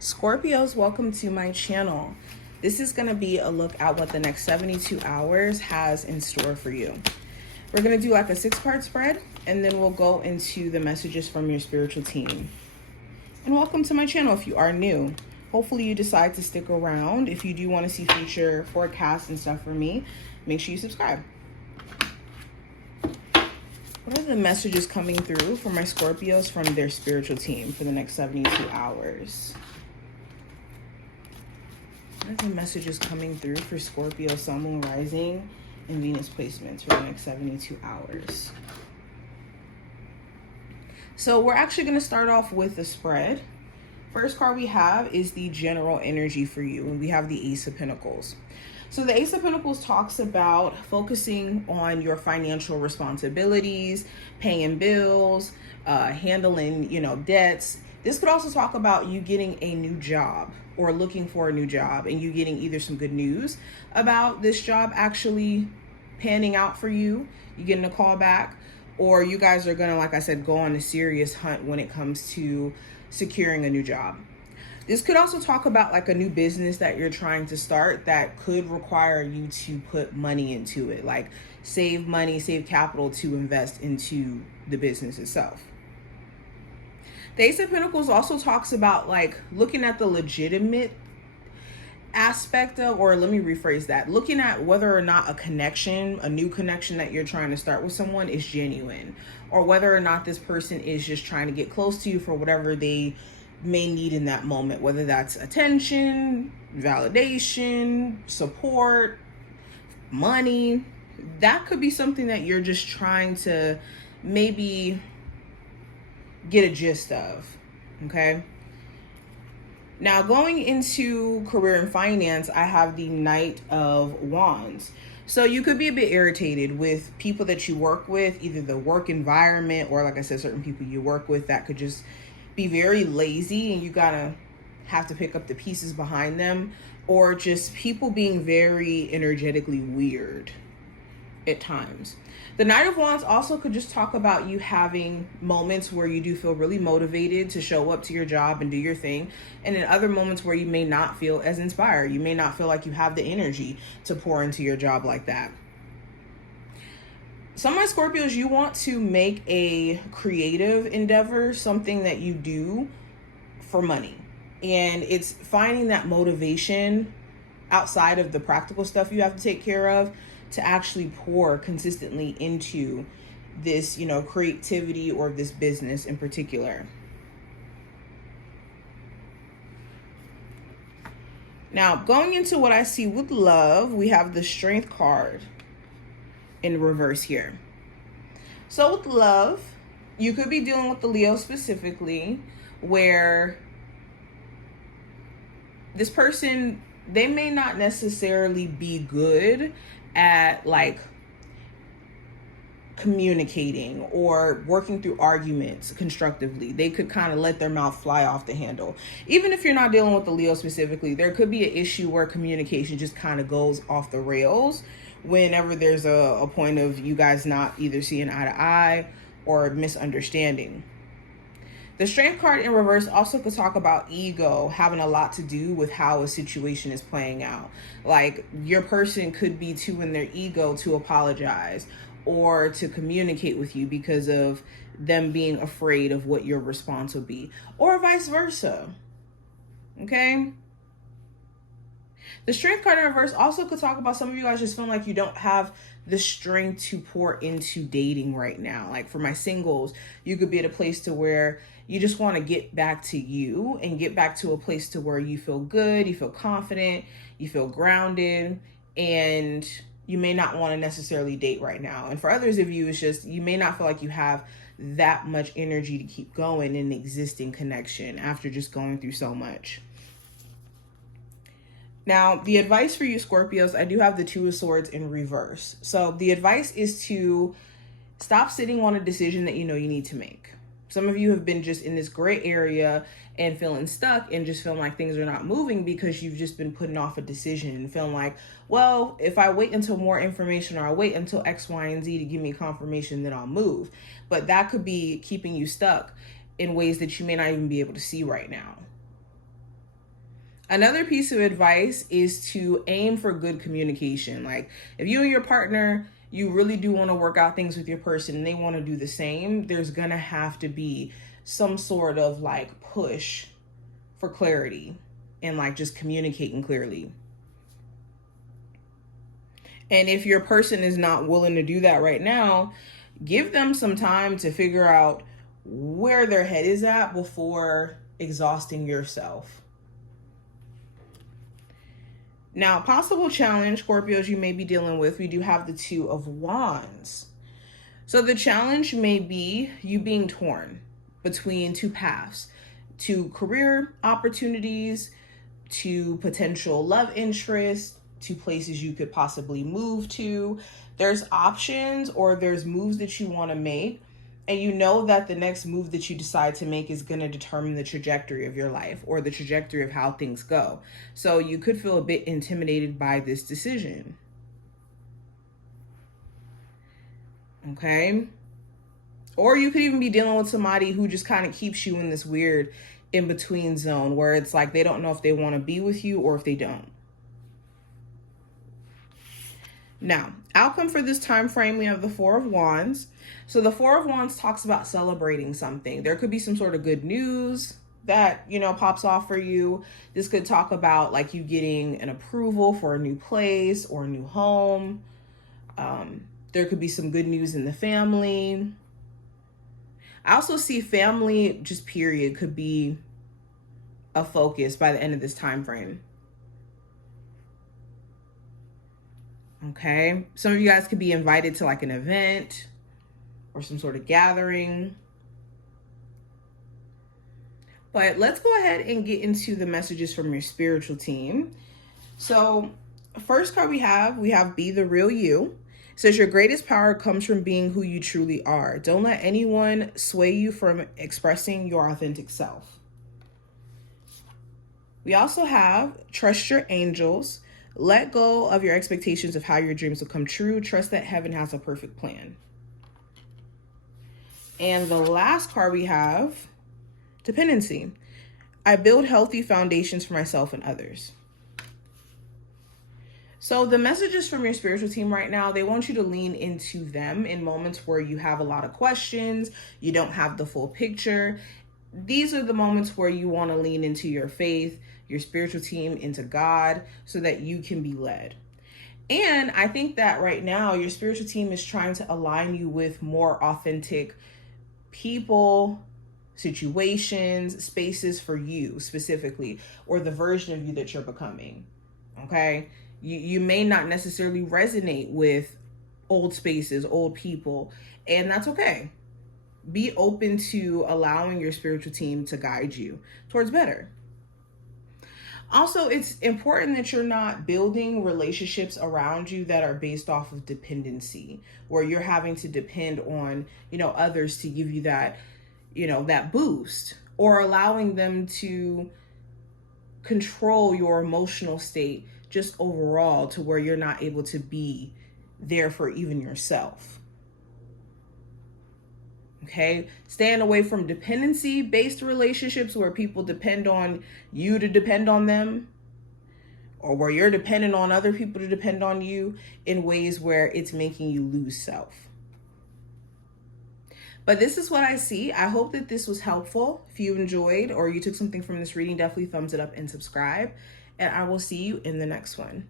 Scorpios, welcome to my channel. This is going to be a look at what the next 72 hours has in store for you. We're going to do like a 6-part spread, and then we'll go into the messages from your spiritual team. And welcome to my channel if you are new. Hopefully you decide to stick around. If you do want to see future forecasts and stuff from me, make sure you subscribe. What are the messages coming through for my Scorpios from their spiritual team for the next 72 hours? What are the messages coming through for Scorpio, Sun, Moon, Rising, and Venus placements for the next 72 hours? So we're actually going to start off with the spread. First card we have is the general energy for you, and we have the Ace of Pentacles. So the Ace of Pentacles talks about focusing on your financial responsibilities, paying bills, handling, debts. This could also talk about you getting a new job or looking for a new job, and you getting either some good news about this job actually panning out for you, you getting a call back, or you guys are gonna, like I said, go on a serious hunt when it comes to securing a new job. This could also talk about like a new business that you're trying to start that could require you to put money into it, like save money, save capital to invest into the business itself. The Ace of Pentacles also talks about like looking at the legitimate aspect of, or let me rephrase that, looking at whether or not a connection, a new connection that you're trying to start with someone is genuine, or whether or not this person is just trying to get close to you for whatever they may need in that moment, whether that's attention, validation, support, money. That could be something that you're just trying to maybe get a gist of, okay? Now, going into career and finance, I have the Knight of Wands. So you could be a bit irritated with people that you work with, either the work environment or, like I said, certain people you work with that could just be very lazy and you gotta have to pick up the pieces behind them, or just people being very energetically weird at times. The Knight of Wands also could just talk about you having moments where you do feel really motivated to show up to your job and do your thing, and in other moments where you may not feel as inspired. You may not feel like you have the energy to pour into your job like that. Some of my Scorpios, you want to make a creative endeavor something that you do for money, and it's finding that motivation outside of the practical stuff you have to take care of to actually pour consistently into this, creativity or this business in particular. Now, going into what I see with love, we have the Strength card in reverse here. So with love, you could be dealing with the Leo specifically, where this person, they may not necessarily be good at like communicating or working through arguments constructively. They could kind of let their mouth fly off the handle. Even if you're not dealing with the Leo specifically, there could be an issue where communication just kind of goes off the rails whenever there's a point of you guys not either seeing eye to eye or misunderstanding. The Strength card in reverse also could talk about ego having a lot to do with how a situation is playing out. Like your person could be too in their ego to apologize or to communicate with you because of them being afraid of what your response will be, or vice versa. Okay? The Strength card in reverse also could talk about some of you guys just feeling like you don't have the strength to pour into dating right now. Like for my singles, you could be at a place to where you just want to get back to you and get back to a place to where you feel good, you feel confident, you feel grounded, and you may not want to necessarily date right now. And for others of you, it's just you may not feel like you have that much energy to keep going in an existing connection after just going through so much. Now, the advice for you Scorpios, I do have the Two of Swords in reverse. So the advice is to stop sitting on a decision that you know you need to make. Some of you have been just in this gray area and feeling stuck and just feeling like things are not moving because you've just been putting off a decision and feeling like, well, if I wait until more information or I wait until X, Y, and Z to give me confirmation, then I'll move. But that could be keeping you stuck in ways that you may not even be able to see right now. Another piece of advice is to aim for good communication. Like if you and your partner, you really do want to work out things with your person and they want to do the same, there's going to have to be some sort of like push for clarity and like just communicating clearly. And if your person is not willing to do that right now, give them some time to figure out where their head is at before exhausting yourself. Now, possible challenge, Scorpios, you may be dealing with, we do have the Two of Wands. So the challenge may be you being torn between two paths, to career opportunities, to potential love interest, to places you could possibly move to. There's options or there's moves that you want to make, and you know that the next move that you decide to make is going to determine the trajectory of your life or the trajectory of how things go. So you could feel a bit intimidated by this decision. Okay? Or you could even be dealing with somebody who just kind of keeps you in this weird in-between zone where it's like they don't know if they want to be with you or if they don't. Now, outcome for this time frame, we have the Four of Wands. So the Four of Wands talks about celebrating something. There could be some sort of good news that, pops off for you. This could talk about like you getting an approval for a new place or a new home. There could be some good news in the family. I also see family, just period, could be a focus by the end of this time frame. Okay, some of you guys could be invited to like an event or some sort of gathering. But let's go ahead and get into the messages from your spiritual team. So first card we have Be the Real You. It says your greatest power comes from being who you truly are. Don't let anyone sway you from expressing your authentic self. We also have Trust Your Angels. Let go of your expectations of how your dreams will come true. Trust that heaven has a perfect plan. And the last card we have, Dependency. I build healthy foundations for myself and others. So the messages from your spiritual team right now, they want you to lean into them in moments where you have a lot of questions, you don't have the full picture. These are the moments where you want to lean into your faith, your spiritual team, into God, so that you can be led. And I think that right now your spiritual team is trying to align you with more authentic people, situations, spaces for you specifically, or the version of you that you're becoming. Okay? You may not necessarily resonate with old spaces, old people, and that's okay. Be open to allowing your spiritual team to guide you towards better. Also, it's important that you're not building relationships around you that are based off of dependency, where you're having to depend on, others to give you that, that boost, or allowing them to control your emotional state just overall to where you're not able to be there for even yourself. Okay, staying away from dependency-based relationships where people depend on you to depend on them, or where you're dependent on other people to depend on you in ways where it's making you lose self. But this is what I see. I hope that this was helpful. If you enjoyed or you took something from this reading, definitely thumbs it up and subscribe. And I will see you in the next one.